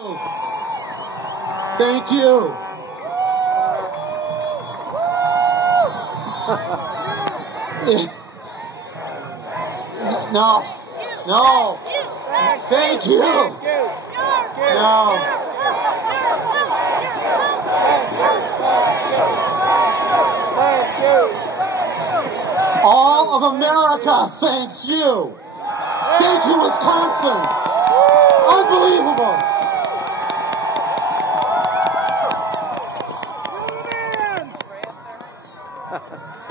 Thank you. No. No. Thank you. No. All of America thanks you. Thank you, Wisconsin. Unbelievable.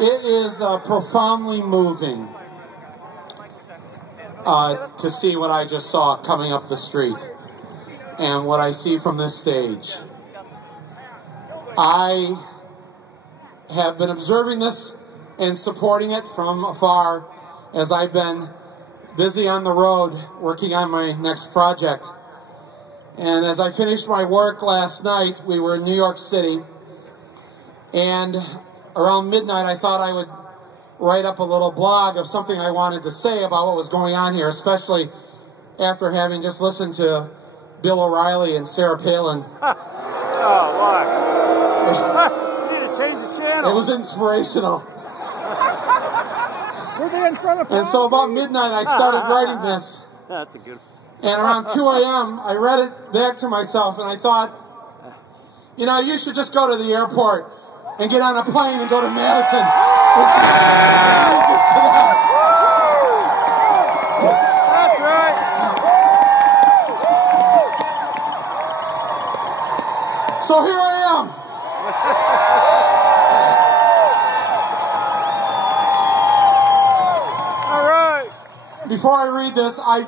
It is profoundly moving to see what I just saw coming up the street and what I see from this stage. I have been observing this and supporting it from afar as I've been busy on the road working on my next project. And as I finished my work last night, we were in New York City, and around midnight I thought I would write up a little blog of something I wanted to say about what was going on here, especially after having just listened to Bill O'Reilly and Sarah Palin. Oh, why? You need to change the channel. It was inspirational. And so about midnight I started writing this. That's a good. And around 2 a.m. I read it back to myself and I thought, you know, you should just go to the airport and get on a plane and go to Madison. That's right. So here I am. All right. Before I read this, I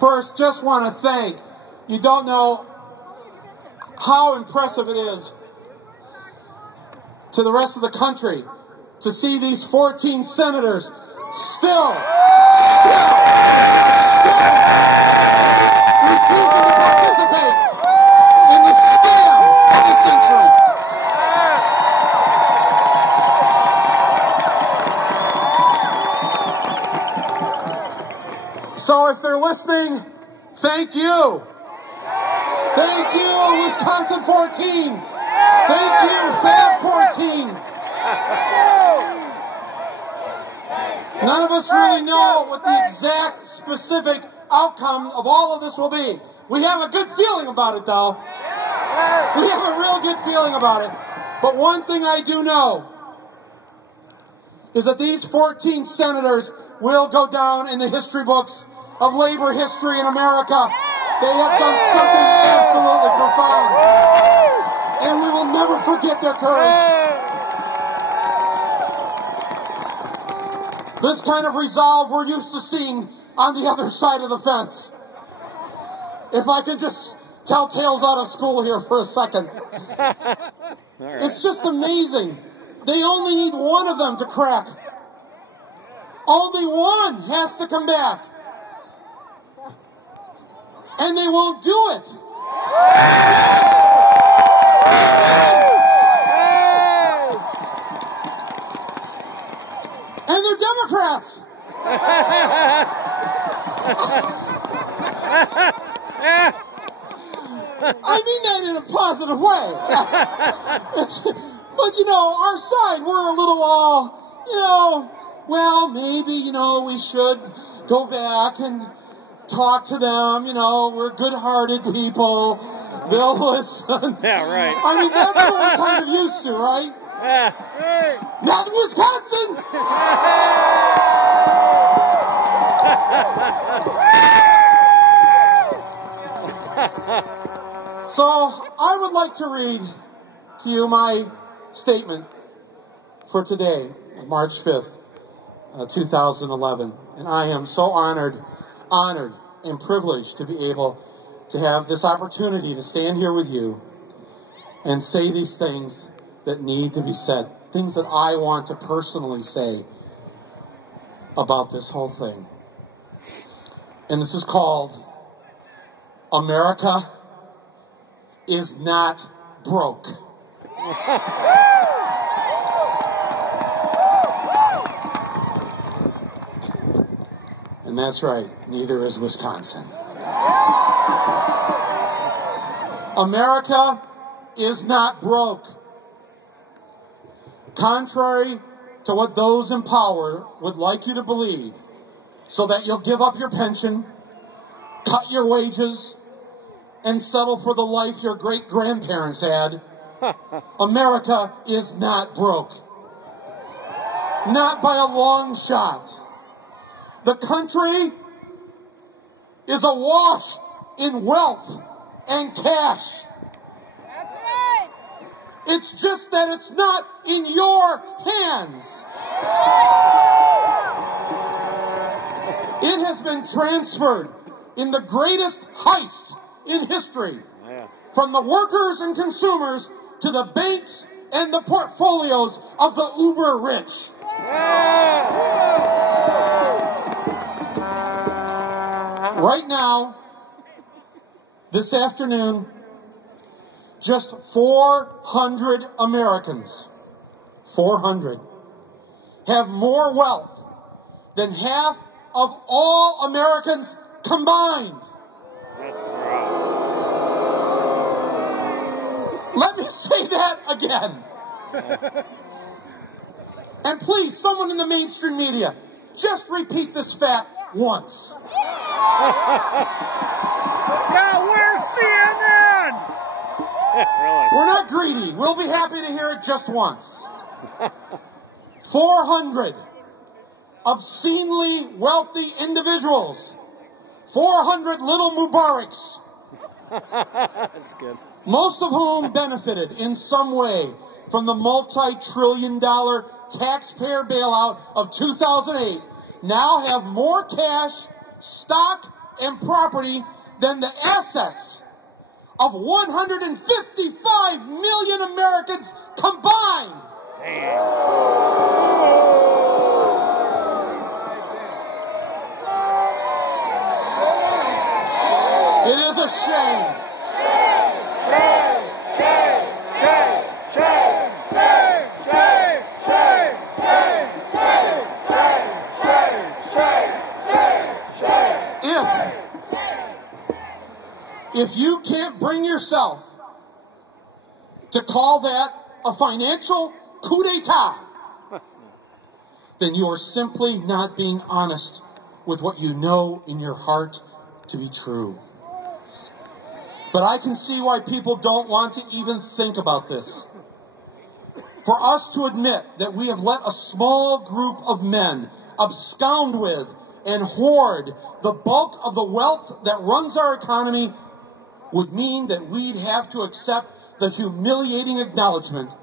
first just want to thank, you don't know how impressive it is to the rest of the country to see these 14 senators still refusing to participate in the scam of the century. So if they're listening, thank you. Thank you, Wisconsin 14. Thank you, Fab 14. None of us really know what the exact specific outcome of all of this will be. We have a good feeling about it, though. We have a real good feeling about it. But one thing I do know is that these 14 senators will go down in the history books of labor history in America. They have done something absolutely profound. And we will never forget their courage. This kind of resolve we're used to seeing on the other side of the fence. If I can just tell tales out of school here for a second. It's just amazing. They only need one of them to crack. Only one has to come back. And they won't do it. And they're Democrats. I mean that in a positive way. But, you know, our side, we're a little all, you know, well, maybe, you know, we should go back and talk to them. You know, we're good-hearted people. They'll listen. Yeah, right. I mean, that's what we're kind of used to, right? Yeah. Not in Wisconsin! So, I would like to read to you my statement for today, March 5th, 2011. And I am so honored and privileged to be able to have this opportunity to stand here with you and say these things that need to be said, things that I want to personally say about this whole thing. And this is called America is Not Broke. And that's right, neither is Wisconsin. America is not broke. Contrary to what those in power would like you to believe, so that you'll give up your pension, cut your wages, and settle for the life your great-grandparents had, America is not broke. Not by a long shot. The country is awash in wealth and cash. That's right. It's just that it's not in your hands. It has been transferred in the greatest heist in history from the workers and consumers to the banks and the portfolios of the uber rich. Right now, this afternoon, just 400 Americans, 400, have more wealth than half of all Americans combined. That's right. Let me say that again. And please, someone in the mainstream media, just repeat this fact once. Yeah, where's CNN? Really? We're not greedy. We'll be happy to hear it just once. 400 obscenely wealthy individuals. 400 little Mubaraks. That's good. Most of whom benefited in some way from the multi-trillion-dollar taxpayer bailout of 2008, now have more cash, stock, and property than the assets of 155 million Americans combined. It is a shame. If you can't bring yourself to call that a financial coup d'etat, then you are simply not being honest with what you know in your heart to be true. But I can see why people don't want to even think about this. For us to admit that we have let a small group of men abscond with and hoard the bulk of the wealth that runs our economy would mean that we'd have to accept the humiliating acknowledgement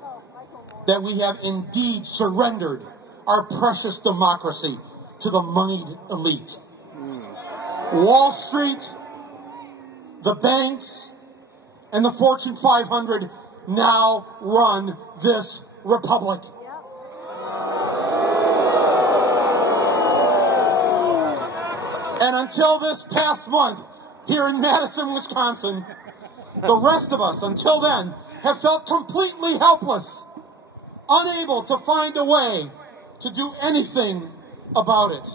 that we have indeed surrendered our precious democracy to the moneyed elite. Wall Street, the banks, and the Fortune 500 now run this republic. And until this past month, here in Madison, Wisconsin, the rest of us, until then, have felt completely helpless, unable to find a way to do anything about it.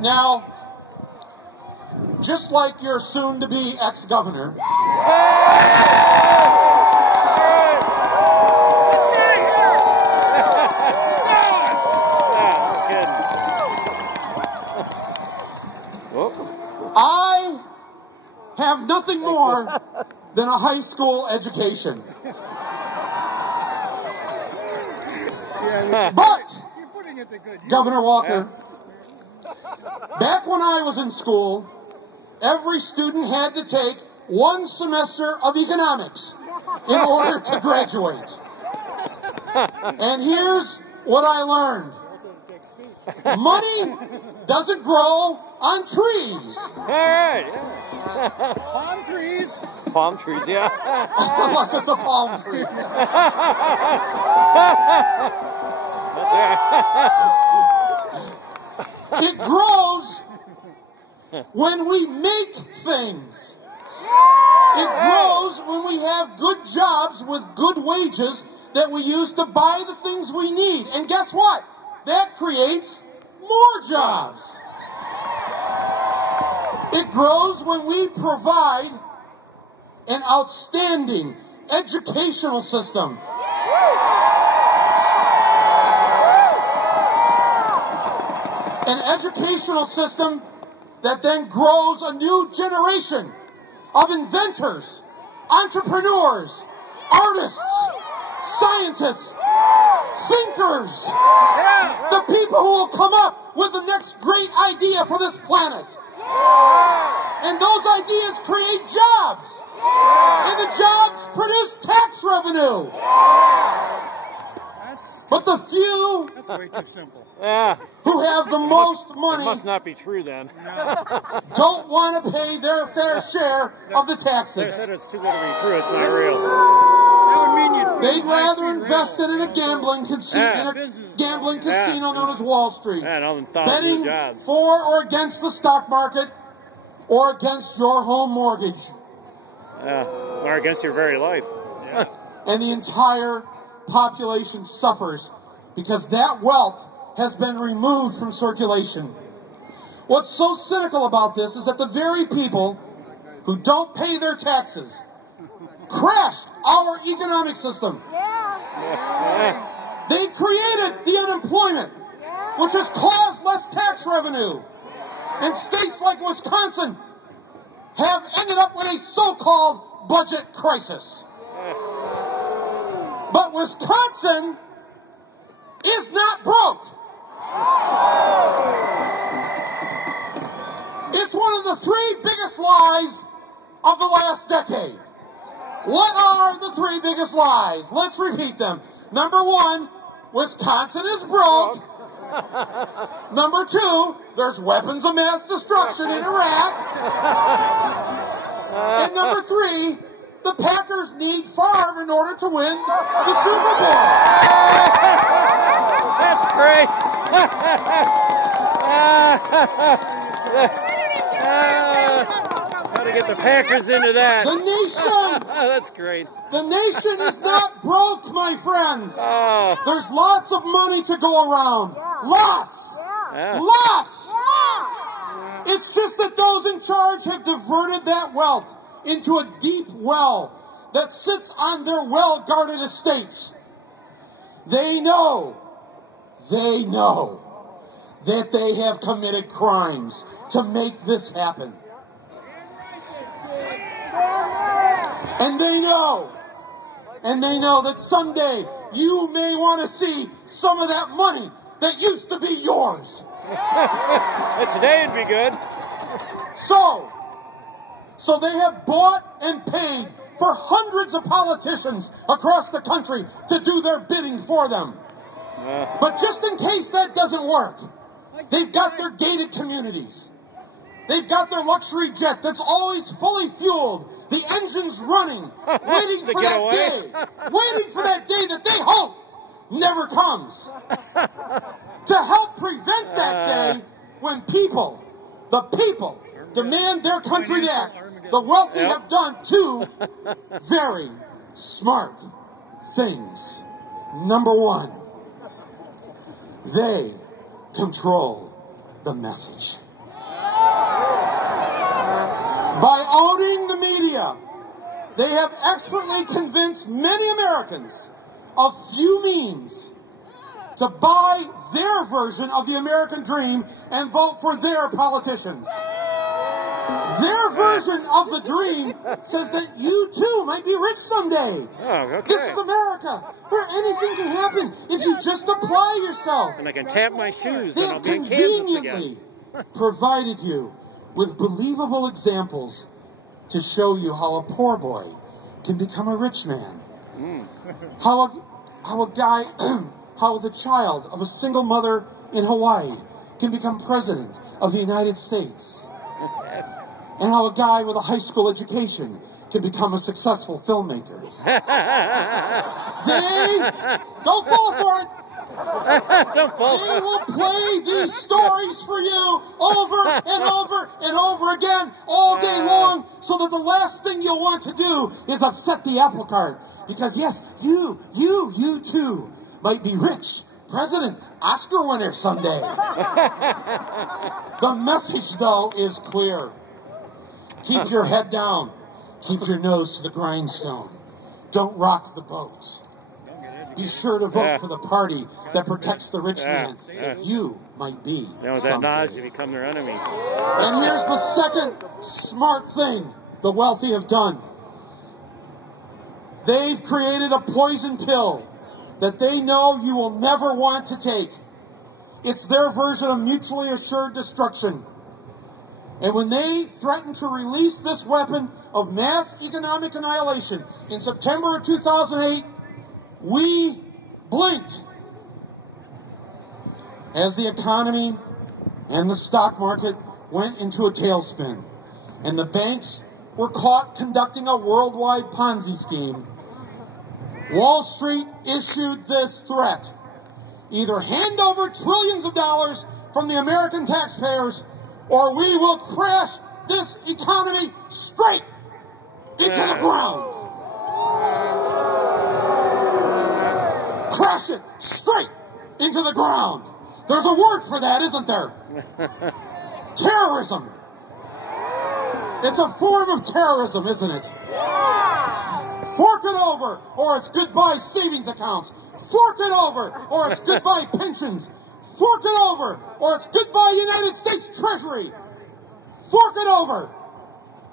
Now, just like your soon-to-be ex-governor, I have nothing more than a high school education. But, Governor Walker, back when I was in school, every student had to take one semester of economics in order to graduate. And here's what I learned. Money doesn't grow on trees. All right. Palm trees. Palm trees, yeah. Unless it's a palm tree. That's right. It grows when we make things. It grows when we have good jobs with good wages that we use to buy the things we need. And guess what? That creates more jobs. It grows when we provide an outstanding educational system. An educational system that then grows a new generation of inventors, entrepreneurs, artists, scientists, thinkers, the people who will come up with the next great idea for this planet. And those ideas create jobs. And the jobs produce tax revenue. But the few That's way too simple. who have the most money It must not be true then. don't want to pay their fair share of the They taxes. said it's too good to be true. It's not real. That would mean you'd They'd rather invest it in a gambling casino known as Wall Street, And all them thousands betting of jobs. for or against the stock market or against your home mortgage. Or against your very life. And the entire population suffers because that wealth has been removed from circulation. What's so cynical about this is that the very people who don't pay their taxes crashed our economic system. They created the unemployment, which has caused less tax revenue. And states like Wisconsin have ended up with a so-called budget crisis. But Wisconsin is not broke. It's one of the three biggest lies of the last decade. What are the three biggest lies? Let's repeat them. Number one, Wisconsin is broke. Number two, there's weapons of mass destruction in Iraq. And number three, the Packers need Favre in order to win the Super Bowl. That's great. How to get the Packers into that. The nation, That's great. the nation is not broke, my friends. Oh, There's lots of money to go around. Lots. yeah. Lots. It's just that those in charge have diverted that wealth into a deep well that sits on their well-guarded estates. They know that they have committed crimes to make this happen. And they know that someday you may want to see some of that money that used to be yours. Today would be good. So they have bought and paid for hundreds of politicians across the country to do their bidding for them. But just in case that doesn't work, they've got their gated communities. They've got their luxury jet that's always fully fueled, the engine's running, waiting for that day that they hope never comes. To help prevent that day when the people, demand their country back, the wealthy have done two very smart things. Number one, they control the message. By owning the media, they have expertly convinced many Americans of few means to buy their version of the American dream and vote for their politicians. Their version of the dream says that you too might be rich someday. Oh, okay. This is America, where anything can happen if you just apply yourself. And I can tap my shoes They and I'll have be in Kansas conveniently again. provided you with believable examples to show you how a poor boy can become a rich man. How the child of a single mother in Hawaii can become president of the United States. And how a guy with a high school education can become a successful filmmaker. Don't fall for it. They will play these stories for you over and over and over again all day long, so that the last thing you'll want to do is upset the apple cart. Because yes, you too might be rich, president, Oscar winner someday. The message, though, is clear. Keep your head down. Keep your nose to the grindstone. Don't rock the boat. Be sure to vote for the party that protects the rich man that you might be someday. You become their enemy. And here's the second smart thing the wealthy have done. They've created a poison pill that they know you will never want to take. It's their version of mutually assured destruction. And when they threatened to release this weapon of mass economic annihilation in September of 2008, we blinked. As the economy and the stock market went into a tailspin, and the banks were caught conducting a worldwide Ponzi scheme, Wall Street issued this threat: either hand over trillions of dollars from the American taxpayers, or we will crash this economy straight into the ground. Crash it straight into the ground. There's a word for that, isn't there? Terrorism. It's a form of terrorism, isn't it? Fork it over, or it's goodbye savings accounts. Fork it over, or it's goodbye pensions. Fork it over, or it's goodbye United States Treasury. Fork it over,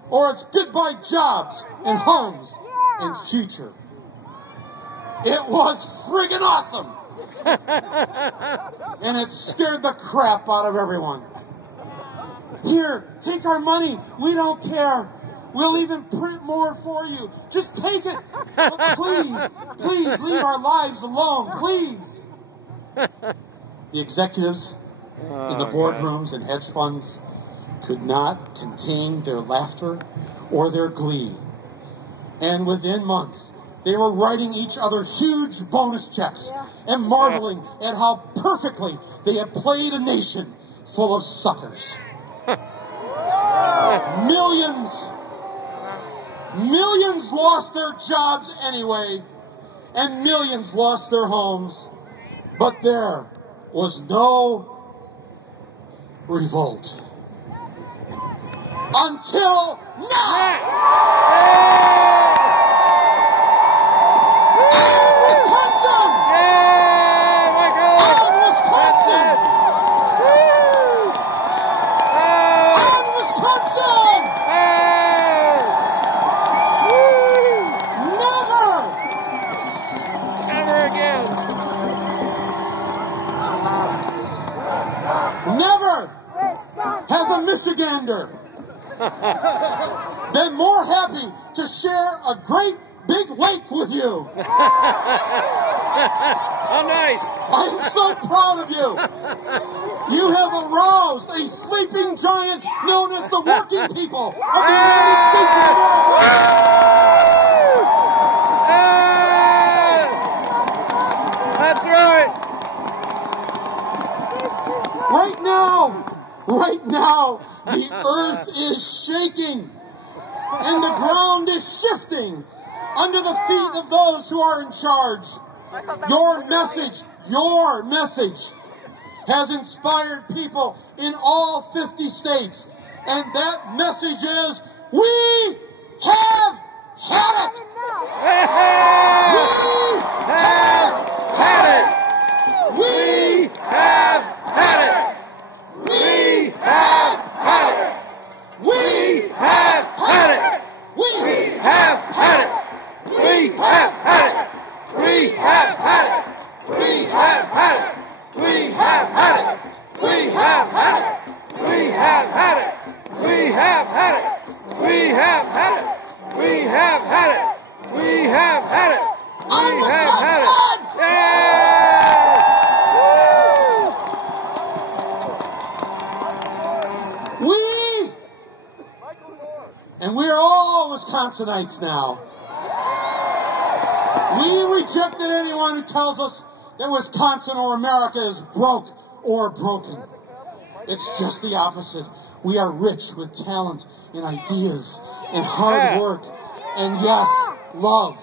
or it's goodbye jobs and homes and future. It was friggin' awesome. And it scared the crap out of everyone. Here, take our money. We don't care. We'll even print more for you. Just take it. But please leave our lives alone. Please. The executives in the boardrooms and hedge funds could not contain their laughter or their glee. And within months, they were writing each other huge bonus checks and marveling at how perfectly they had played a nation full of suckers. Millions lost their jobs anyway, and millions lost their homes. But there was no revolt. Until now! Michigander been more happy to share a great big lake with you. How nice. I'm so proud of you. You have aroused a sleeping giant known as the working people of the United States of America. That's right. Right now, the earth is shaking and the ground is shifting under the feet of those who are in charge. Your message has inspired people in all 50 states. And that message is, we have had it! We have had it! We have had it! We have had it! We have had it! We have had it! We have had it! We have had it! We have had it! We have had it! We have had it! We have had it! We have had it! We have had it! We have had it! We have had it! We have had it! And we are all Wisconsinites now. We rejected anyone who tells us that Wisconsin or America is broke or broken. It's just the opposite. We are rich with talent and ideas and hard work. And yes, love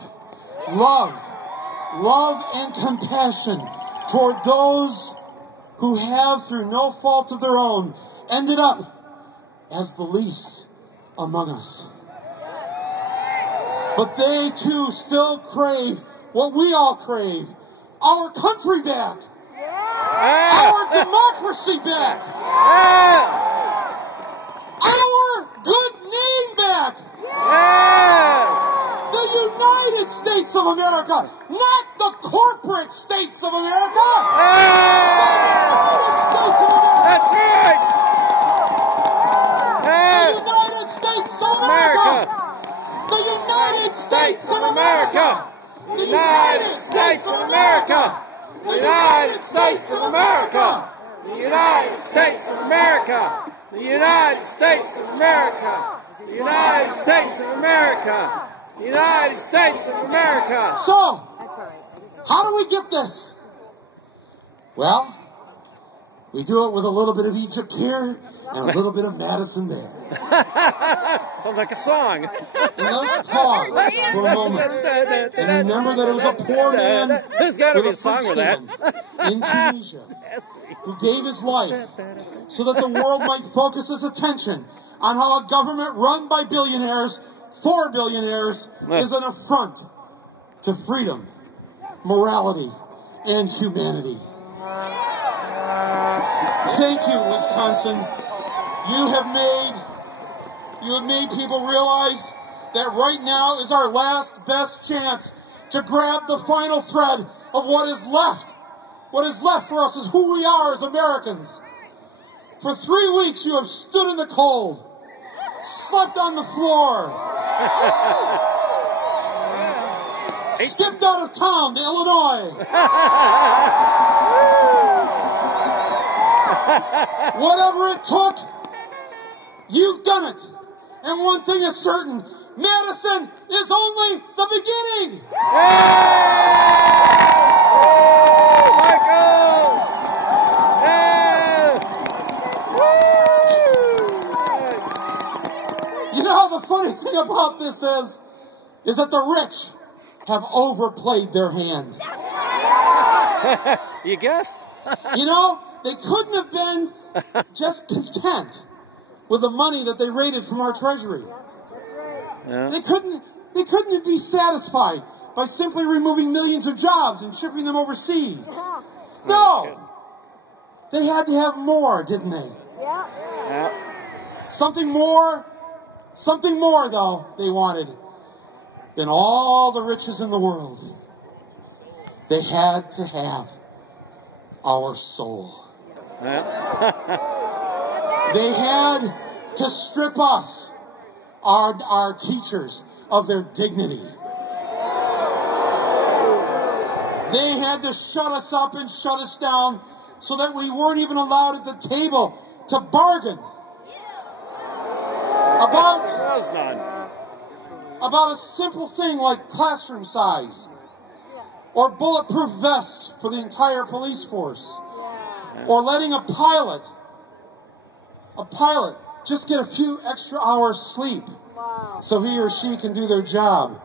and compassion toward those who have, through no fault of their own, ended up as the least among us. But they too still crave what we all crave, our country back, our democracy back, our good name back, the United States of America, not the corporate states of America, the United States of America. That's right. The United States of America. The United States of America! The United States of America! The United States of America! The United States of America! The United States of America! The United States of America! The United States of America! So, how do we get this? Well, we do it with a little bit of Egypt here and a little bit of Madison there. Sounds like a song. And let's pause for a moment and remember that it was a poor man There's got to be with a song with that. in Tunisia who gave his life so that the world might focus its attention on how a government run by billionaires, for billionaires, is an affront to freedom, morality, and humanity. Thank you, Wisconsin. You have made people realize that right now is our last best chance to grab the final thread of what is left. What is left for us is who we are as Americans. For 3 weeks you have stood in the cold, slept on the floor, skipped out of town to Illinois. Whatever it took, you've done it. And one thing is certain, Madison is only the beginning. You know, the funny thing about this is that the rich have overplayed their hand. You guess? You know, they couldn't have been just content with the money that they raided from our treasury. Yeah. They couldn't be satisfied by simply removing millions of jobs and shipping them overseas. No! They had to have more, didn't they? Yeah. Something more, though, they wanted than all the riches in the world. They had to have our soul. They had to strip us, our teachers, of their dignity. They had to shut us up and shut us down so that we weren't even allowed at the table to bargain about a simple thing like classroom size or bulletproof vests for the entire police force or letting a pilot just get a few extra hours sleep so he or she can do their job.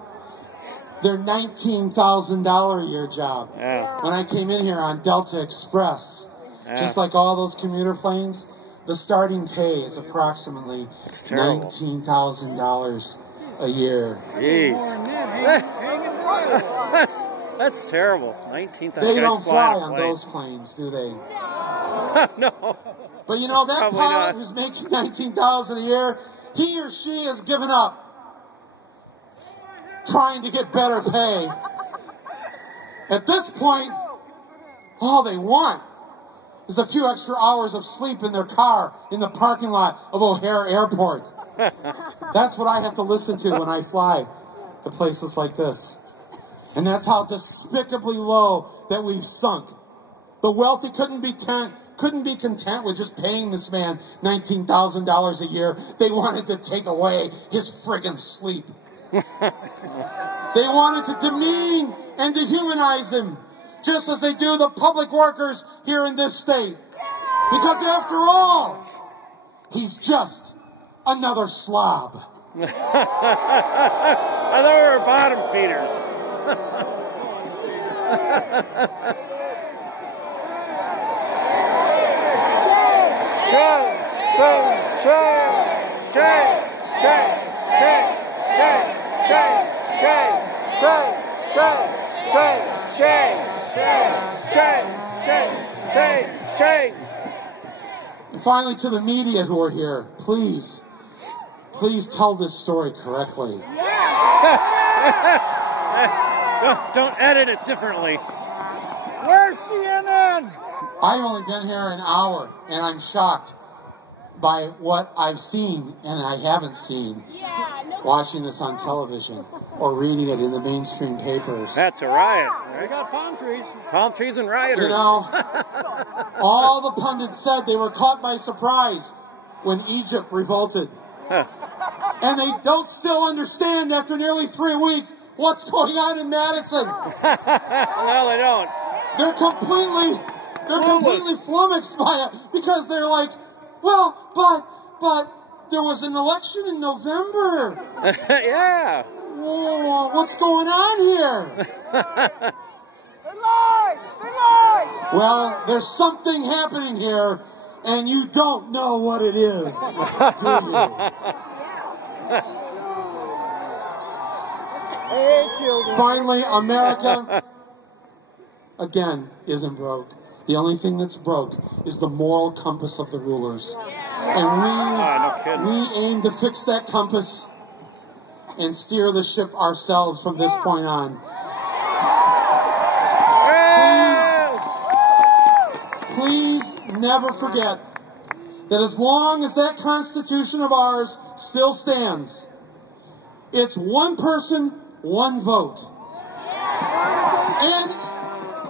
Their $19,000 a year job. Yeah. When I came in here on Delta Express, just like all those commuter planes, the starting pay is approximately $19,000 a year. Jeez. That's terrible. 19,000. They don't fly on those planes, do they? No. But you know, that Probably pilot not. who's making $19,000 a year, he or she has given up trying to get better pay. At this point, all they want is a few extra hours of sleep in their car in the parking lot of O'Hare Airport. That's what I have to listen to when I fly to places like this. And that's how despicably low that we've sunk. The wealthy couldn't be content with just paying this man $19,000 a year. They wanted to take away his friggin' sleep. They wanted to demean and dehumanize him, just as they do the public workers here in this state. Because after all, he's just another slob. I thought we were bottom feeders. And finally, to the media who are here, please tell this story correctly. Don't edit it differently. Where's CNN? I've only been here an hour, and I'm shocked by what I've seen and I haven't seen watching this on television or reading it in the mainstream papers. That's a riot. We got palm trees. Palm trees and rioters. You know, all the pundits said they were caught by surprise when Egypt revolted. And they don't still understand after nearly 3 weeks what's going on in Madison. No, they don't. They're completely flummoxed by it because they're like, well, but there was an election in November. Yeah. Whoa, what's going on here? They lied! They lied! Well, there's something happening here, and you don't know what it is, do you? Hey, children. Finally, America, again, isn't broke. The only thing that's broke is the moral compass of the rulers. And we aim to fix that compass and steer the ship ourselves from this point on. Please never forget that as long as that Constitution of ours still stands, it's one person, one vote.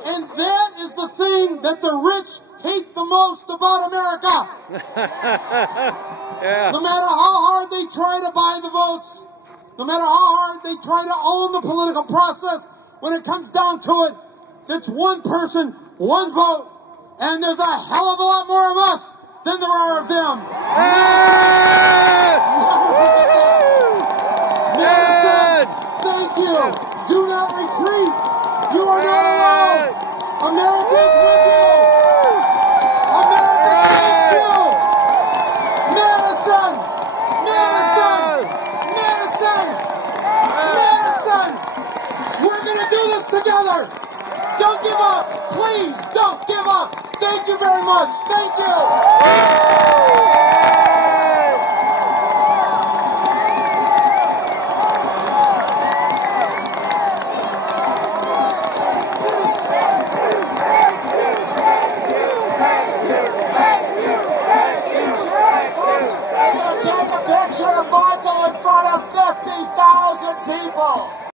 And that is the thing that the rich hate the most about America. Yeah. No matter how hard they try to buy the votes, no matter how hard they try to own the political process, when it comes down to it, it's one person, one vote, and there's a hell of a lot more of us than there are of them. Never forget that. Madison, thank you. Do not retreat. You are not alone. America is with you. America thanks you. Madison, Madison, Madison, Madison. We're going to do this together. Don't give up. Please don't give up. Thank you very much. Thank you. Take a picture of Michael in front of 50,000 people.